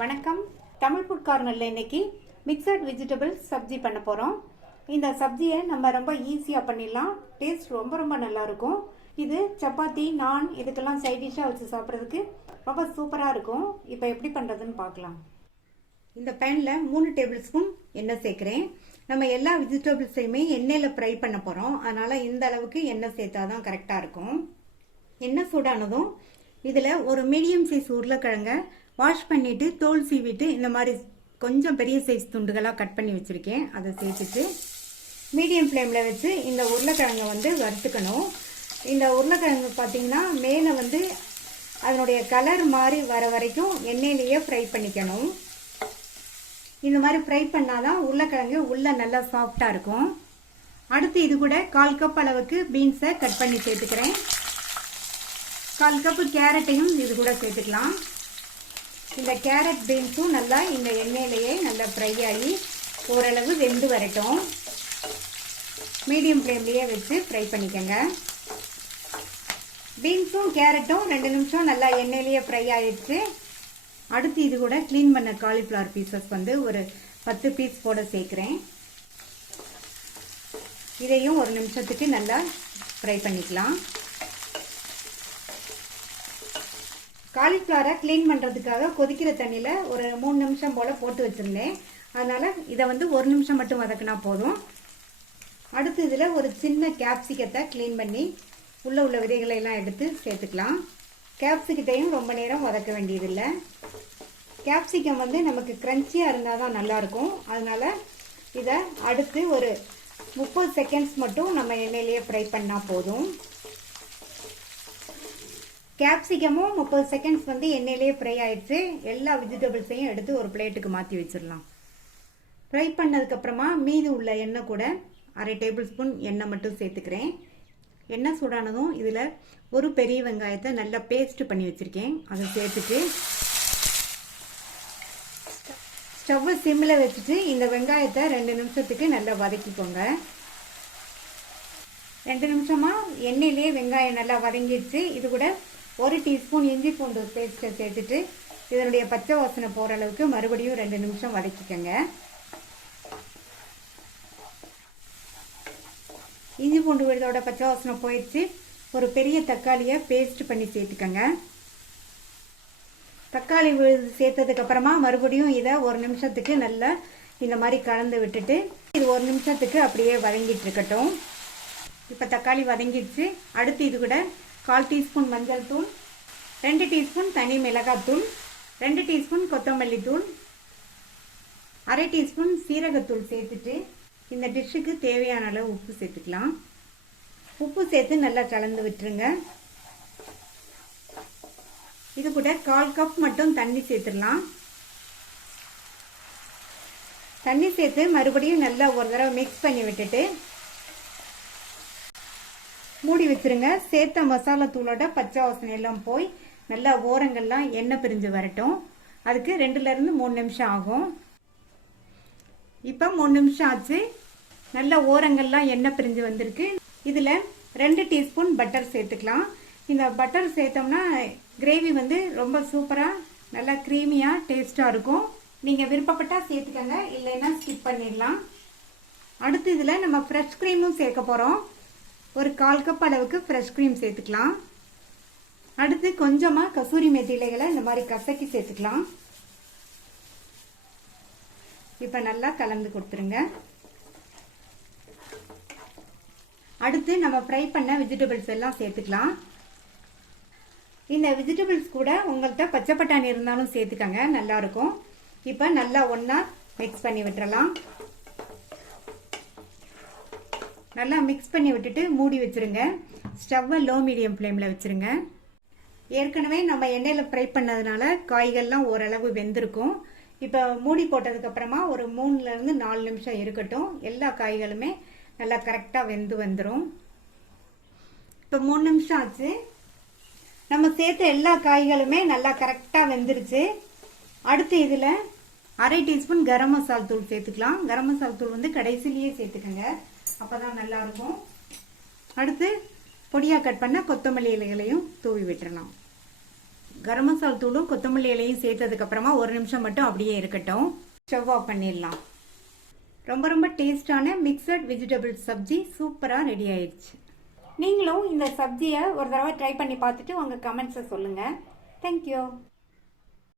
வணக்கம். தமிழ் ஃபுட் கார்னர்ல இன்னைக்கு மிக்சட் வெஜிடபிள் சப்ஜி பண்ண போறோம். இந்த சப்ஜியை நம்ம ரொம்ப ஈஸியா பண்ணிடலாம். டேஸ்ட் ரொம்ப நல்லா இருக்கும். இது சப்பாத்தி, நான் இதுக்கெல்லாம் சைட் டிஷ்ஷா வச்சு சாப்பிட்றதுக்கு ரொம்ப சூப்பரா இருக்கும். இப்போ எப்படி பண்றதுன்னு பார்க்கலாம். இந்த பேன்ல 3 டேபிள் ஸ்பூன் எண்ணெய் சேர்க்கிறேன். நம்ம எல்லா வெஜிடபிள்ஸையுமே எண்ணெயில ஃப்ரை பண்ண போறோம். அதனால இந்த அளவுக்கு எண்ணெய் சேர்த்தாதான் கரெக்டா இருக்கும். எண்ணெய் சூடானதும் இதுல ஒரு மீடியம் சைஸ் உருளைக்கிழங்க வாஷ் பண்ணிட்டு தோல் சீவிட்டு இந்த மாதிரி கொஞ்சம் பெரிய சைஸ் துண்டுகளாக கட் பண்ணி வச்சிருக்கேன். அதை சேர்த்துட்டு மீடியம் ஃப்ளேமில் வச்சு இந்த உருளைக்கிழங்கை வறுத்துக்கணும். இந்த உருளைக்கிழங்கு பார்த்தீங்கன்னா மேலே அதனுடைய கலர் மாதிரி வர வரைக்கும் எண்ணெயிலேயே ஃப்ரை பண்ணிக்கணும். இந்த மாதிரி ஃப்ரை பண்ணாதான் உருளைக்கிழங்கு உள்ள நல்லா சாஃப்டாக இருக்கும். அடுத்து இது கூட 1/4 கப் அளவுக்கு பீன்ஸை கட் பண்ணி சேர்த்துக்கிறேன். 1/4 கப்பு கேரட்டையும் இது கூட சேர்த்துக்கலாம். இந்த கேரட் பீன்ஸும் நல்லா இந்த எண்ணெயிலேயே நல்லா ஃப்ரை ஆகி ஓரளவு வெந்து வரட்டும். மீடியம் ஃப்ளேம்லேயே வச்சு ஃப்ரை பண்ணிக்கோங்க. பீன்ஸும் கேரட்டும் 2 நிமிஷம் நல்லா எண்ணெயிலேயே ஃப்ரை ஆயிடுச்சு. அடுத்து இது கூட க்ளீன் பண்ண காலிஃப்ளவர் பீசஸ் ஒரு 10 பீஸ் போட சேர்க்குறேன். இதையும் 1 நிமிஷத்துக்கு நல்லா ஃப்ரை பண்ணிக்கலாம். காலிஃப்ளவரை க்ளீன் பண்ணுறதுக்காக கொதிக்கிற தண்ணியில் ஒரு 3 நிமிஷம் போல் போட்டு வச்சுருந்தேன். அதனால் இதை 1 நிமிஷம் மட்டும் வதக்கினா போதும். அடுத்து இதில் ஒரு சின்ன கேப்சிகத்தை க்ளீன் பண்ணி உள்ள விதைகளை எல்லாம் எடுத்து சேர்த்துக்கலாம். கேப்சிகத்தையும் ரொம்ப நேரம் வதக்க வேண்டியதில்லை. கேப்சிகம் நமக்கு க்ரன்ச்சியாக இருந்தால் தான் நல்லாயிருக்கும். அதனால் இதை அடுத்து ஒரு 30 செகண்ட்ஸ் மட்டும் நம்ம எண்ணெயிலேயே ஃப்ரை பண்ணால் போதும். கேப்சிகமும் 30 செகண்ட்ஸ் எண்ணெயிலேயே ஃப்ரை ஆயிடுச்சு. எல்லா வெஜிடபிள்ஸையும் எடுத்து ஒரு பிளேட்டுக்கு மாற்றி வச்சிடலாம். ஃப்ரை பண்ணதுக்கப்புறமா மீதி உள்ள எண்ணெய் கூட 1/2 டேபிள் ஸ்பூன் எண்ணெய் மட்டும் சேர்த்துக்கிறேன். எண்ணெய் சூடானதும் இதில் ஒரு பெரிய வெங்காயத்தை நல்லா பேஸ்ட் பண்ணி வச்சுருக்கேன். அதை சேர்த்துட்டு ஸ்டவ்வை சிம்மில் வச்சுட்டு இந்த வெங்காயத்தை 2 நிமிஷத்துக்கு நல்லா வதக்கிக்கோங்க. 2 நிமிஷமா எண்ணெயிலேயே வெங்காயம் நல்லா வதங்கிடுச்சு. இது கூட 1 டீஸ்பூன் இஞ்சி பூண்டு பேஸ்ட்டை சேர்த்துட்டு இதனுடைய பச்சை வாசனை போகிற அளவுக்கு மறுபடியும் 2 நிமிஷம் வதக்கிக்கோங்க. இஞ்சி பூண்டு விழுதோட பச்சை வாசனை போயிடுச்சு. ஒரு பெரிய தக்காளியை பேஸ்ட் பண்ணி சேர்த்துக்கோங்க. தக்காளி விழுது சேர்த்ததுக்கு அப்புறமா மறுபடியும் இதை 1 நிமிஷத்துக்கு நல்லா இந்த மாதிரி கலந்து விட்டுட்டு இது 1 நிமிஷத்துக்கு அப்படியே வதங்கிட்டு இருக்கட்டும். இப்போ தக்காளி வதங்கிடுச்சு. அடுத்து இது கூட 1/4 டீஸ்பூன் மஞ்சள் தூள், 2 டீஸ்பூன் தனி மிளகாய் தூள், 2 டீஸ்பூன் கொத்தமல்லி தூள், 1/2 டீஸ்பூன் சீரகத்தூள் சேர்த்துட்டு இந்த டிஷ்ஷுக்கு தேவையான அளவு உப்பு சேர்த்துக்கலாம். உப்பு சேர்த்து நல்லா கலந்து விட்டுருங்க. இது கூட 1/4 கப் மட்டும் தண்ணி சேர்த்துடலாம். தண்ணி சேர்த்து மறுபடியும் நல்லா ஒரு தடவை மிக்ஸ் பண்ணி விட்டுட்டு மூடி வச்சிருங்க. சேர்த்த மசாலா தூளோட பச்சை வாசனை எல்லாம் போய் நல்லா ஓரங்கள்லாம் எண்ணெய் பிரிஞ்சு வரட்டும். அதுக்கு 2லேருந்து 3 நிமிஷம் ஆகும். இப்போ 3 நிமிஷம் ஆச்சு. நல்ல ஓரங்கள்லாம் எண்ணெய் பிரிஞ்சு வந்திருக்கு. இதில் 2 டீஸ்பூன் பட்டர் சேர்த்துக்கலாம். இந்த பட்டர் சேர்த்தோம்னா கிரேவி ரொம்ப சூப்பராக நல்லா க்ரீமியாக டேஸ்ட்டாக இருக்கும். நீங்கள் விருப்பப்பட்டால் சேர்த்துக்கங்க, இல்லைன்னா ஸ்கிப் பண்ணிடலாம். அடுத்து இதில் நம்ம ஃப்ரெஷ் க்ரீமும் சேர்க்க போகிறோம். ஒரு 1/4 கப் அளவுக்கு ஃப்ரெஷ் க்ரீம் சேர்த்துக்கலாம். அடுத்து கொஞ்சமாக கசூரி மேத்தி இலைகளை இந்த மாதிரி கசக்கி சேர்த்துக்கலாம். இப்போ நல்லா கலந்து கொடுத்துருங்க. அடுத்து நம்ம ஃப்ரை பண்ண வெஜிடபிள்ஸ் எல்லாம் சேர்த்துக்கலாம். இந்த வெஜிடபிள்ஸ் கூட உங்கள்கிட்ட பச்சை பட்டாணி இருந்தாலும் சேர்த்துக்கங்க, நல்லா இருக்கும். இப்போ நல்லா ஒன்றா மிக்ஸ் பண்ணி விட்டுறலாம். நல்லா மிக்ஸ் பண்ணி விட்டுட்டு மூடி வச்சிருங்க. ஸ்டவ்வை லோ மீடியம் ஃப்ளேமில் வச்சிருங்க. ஏற்கனவே நம்ம எண்ணெயில் ஃப்ரை பண்ணதுனால காய்கள்லாம் ஓரளவு வெந்திருக்கும். இப்போ மூடி போட்டதுக்கப்புறமா ஒரு 3லேருந்து 4 நிமிஷம் இருக்கட்டும். எல்லா காய்களுமே நல்லா கரெக்டாக வெந்து வந்துடும். இப்போ 3 நிமிஷம் ஆச்சு. நம்ம சேர்த்த எல்லா காய்களுமே நல்லா கரெக்டாக வெந்துருச்சு. அடுத்து இதில் 1/2 டீஸ்பூன் கரம் மசாலா தூள் சேர்த்துக்கலாம். கரம் மசாலா தூள் கடைசிலேயே சேர்த்துக்கோங்க, அப்பதான் நல்லா இருக்கும். அடுத்து பொடியாக கட் பண்ண கொத்தமல்லி இலைகளையும் தூவி விட்டுறலாம். கரம் மசாலா தூளும் கொத்தமல்லி இலையும் சேர்த்ததுக்கு அப்புறமா ஒரு நிமிஷம் மட்டும் அப்படியே இருக்கட்டும். ஸ்டவ் ஆஃப் பண்ணிடலாம். ரொம்ப ரொம்ப டேஸ்டான மிக்சட் வெஜிடபிள் சப்ஜி சூப்பராக ரெடி ஆயிடுச்சு. நீங்களும் இந்த சப்ஜியை ஒரு தடவை ட்ரை பண்ணி பார்த்துட்டு உங்கள் கமெண்ட்ஸை சொல்லுங்கள். தேங்க்யூ.